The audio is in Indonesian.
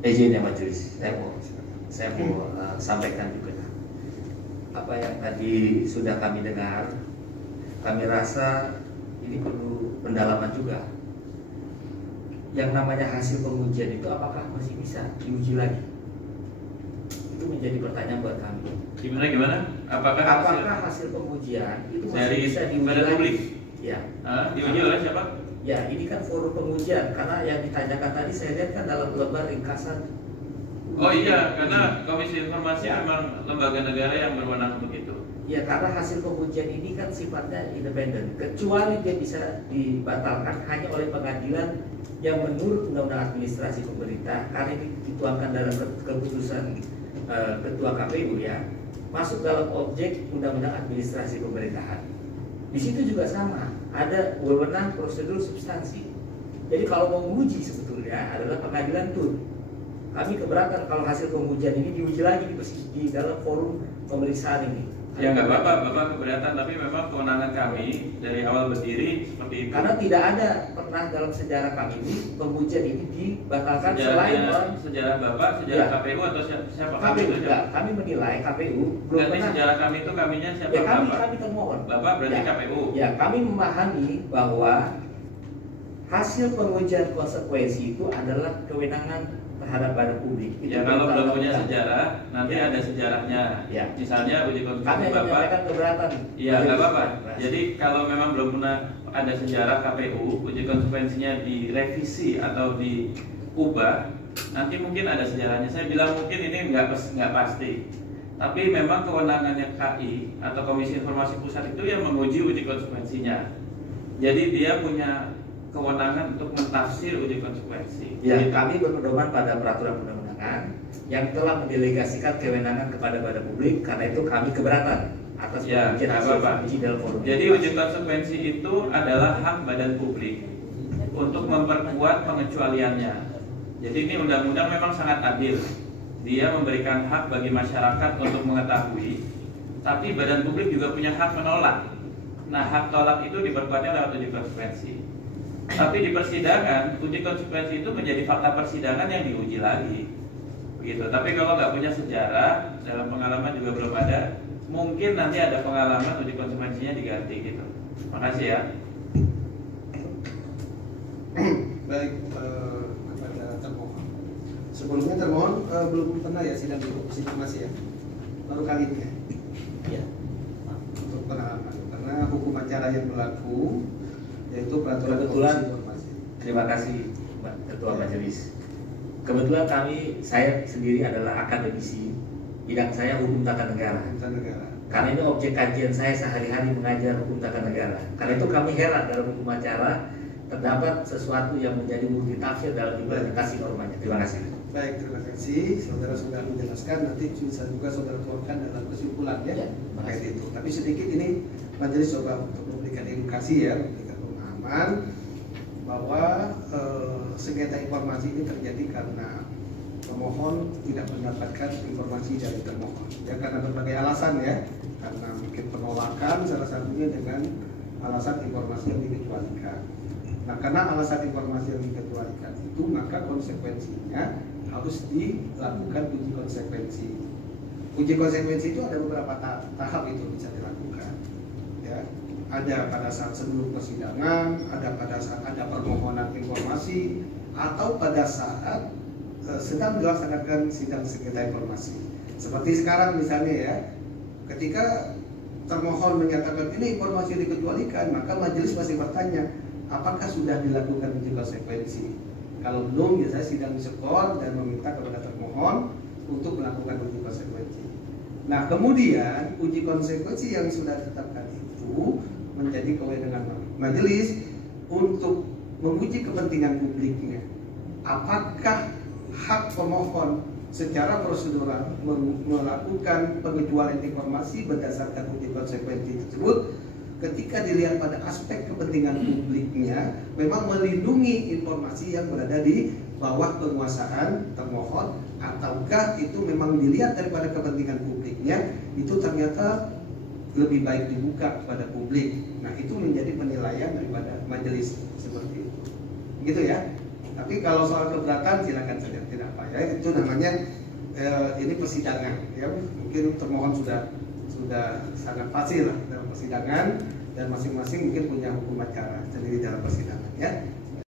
Izin ya majelis, saya mau sampaikan juga apa yang tadi sudah kami dengar. Kami rasa ini perlu pendalaman juga. Yang namanya hasil pengujian itu apakah masih bisa diuji lagi? Itu menjadi pertanyaan buat kami. Gimana? Apakah hasil pengujian itu masih dari bisa diuji badan lagi? publik? Ya. Diuji oleh siapa? Ya, ini kan forum pengujian, karena yang ditanyakan tadi saya lihat kan dalam lembar ringkasan. Oh iya, karena Komisi Informasi memang lembaga negara yang berwenang begitu. Ya, karena hasil pengujian ini kan sifatnya independen, kecuali dia bisa dibatalkan hanya oleh pengadilan yang menurut Undang-Undang Administrasi Pemerintah, karena ini dituangkan dalam keputusan Ketua KPU ya, masuk dalam objek Undang-Undang Administrasi Pemerintahan. Di situ juga sama, ada wewenang prosedur substansi. Jadi kalau mau menguji sebetulnya adalah pengadilan tun. Kami keberatan kalau hasil pengujian ini diuji lagi di dalam forum pemeriksaan ini. Ya nggak apa-apa, Bapak keberatan, tapi memang kewenangan kami dari awal berdiri seperti itu. Karena tidak ada pernah dalam sejarah kami ini pengujian ini dibatalkan selain sejarah Bapak, sejarah ya. KPU atau siapa kami itu? Kami menilai KPU belum pernah. Sejarah kami itu kaminya siapa? Ya, Bapak? kami termohon. Bapak berarti ya. KPU. Ya, kami memahami bahwa hasil pengujian konsekuensi itu adalah kewenangan terhadap badan publik. Itu ya kalau belum punya sejarah, nanti ya. Ada sejarahnya. Ya. Misalnya uji konsekuensi Bapak. Keberatan. Iya nggak apa-apa. Jadi kalau memang belum pernah ada sejarah KPU, uji konsekuensinya direvisi atau diubah, nanti mungkin ada sejarahnya. Saya bilang mungkin ini nggak pasti. Tapi memang kewenangannya KI atau Komisi Informasi Pusat itu yang menguji uji konsekuensinya. Jadi dia punya kewenangan untuk mentafsir uji konsekuensi. Ya, kami berpedoman pada peraturan perundang-undangan yang telah mendelegasikan kewenangan kepada badan publik, karena itu kami keberatan atas pengujian hasil uji dalam forum. Jadi uji konsekuensi itu adalah hak badan publik untuk memperkuat pengecualiannya. Jadi ini undang-undang memang sangat adil. Dia memberikan hak bagi masyarakat untuk mengetahui, tapi badan publik juga punya hak menolak. Nah, hak tolak itu diperkuatnya lewat uji konsekuensi. Tapi di persidangan, uji konsekuensi itu menjadi fakta persidangan yang diuji lagi, begitu. Tapi kalau nggak punya sejarah, dalam pengalaman juga belum ada, mungkin nanti ada pengalaman uji konsekuensinya diganti gitu. Makasih ya. Baik, kepada termohon. Sebelumnya termohon belum pernah ya sidang di Komisi Informasi ya, baru kali ini ya. Ya. Untuk pengalaman, karena hukum acara yang berlaku yaitu peraturan Komisi Informasi. Terima kasih Ketua Majelis. Kebetulan saya sendiri adalah akademisi, bidang saya hukum tata negara. Karena ini objek kajian saya sehari-hari mengajar hukum tata negara. Karena itu kami heran dalam hukum acara terdapat sesuatu yang menjadi multitafsir dalam implementasi normanya. Terima kasih. Baik, terima kasih. Saudara sudah menjelaskan, nanti bisa juga saudara tuangkan dalam kesimpulan ya terkait itu. Tapi sedikit ini majelis coba untuk memberikan edukasi ya, bahwa sengketa informasi ini terjadi karena pemohon tidak mendapatkan informasi dari termohon ya, karena berbagai alasan ya, karena mungkin penolakan salah satunya dengan alasan informasi yang dikecualikan. Nah, karena alasan informasi yang dikecualikan itu, maka konsekuensinya harus dilakukan uji konsekuensi. Uji konsekuensi itu ada beberapa tahap itu bisa dilakukan ya. Ada pada saat sebelum persidangan, ada pada saat ada permohonan informasi, atau pada saat sedang dilaksanakan sidang sengketa informasi. Seperti sekarang misalnya ya, ketika termohon menyatakan ini informasi dikecualikan, maka majelis masih bertanya, apakah sudah dilakukan uji konsekuensi? Kalau belum, biasanya sidang diskor dan meminta kepada termohon untuk melakukan uji konsekuensi. Nah, kemudian uji konsekuensi yang sudah ditetapkan itu menjadi kewenangan majelis untuk menguji kepentingan publiknya. Apakah hak pemohon secara prosedural melakukan pengecualian informasi berdasarkan uji konsekuensi tersebut, ketika dilihat pada aspek kepentingan publiknya memang melindungi informasi yang berada di bawah penguasaan termohon, ataukah itu memang dilihat daripada kepentingan publiknya itu ternyata lebih baik dibuka kepada publik. Nah, itu menjadi penilaian daripada majelis seperti itu. Gitu ya. Tapi kalau soal keberatan silakan saja, tidak apa ya. Itu namanya ini persidangan ya. Mungkin termohon sudah sangat pasti lah dalam persidangan, dan masing-masing mungkin punya hukum acara sendiri dalam persidangan ya.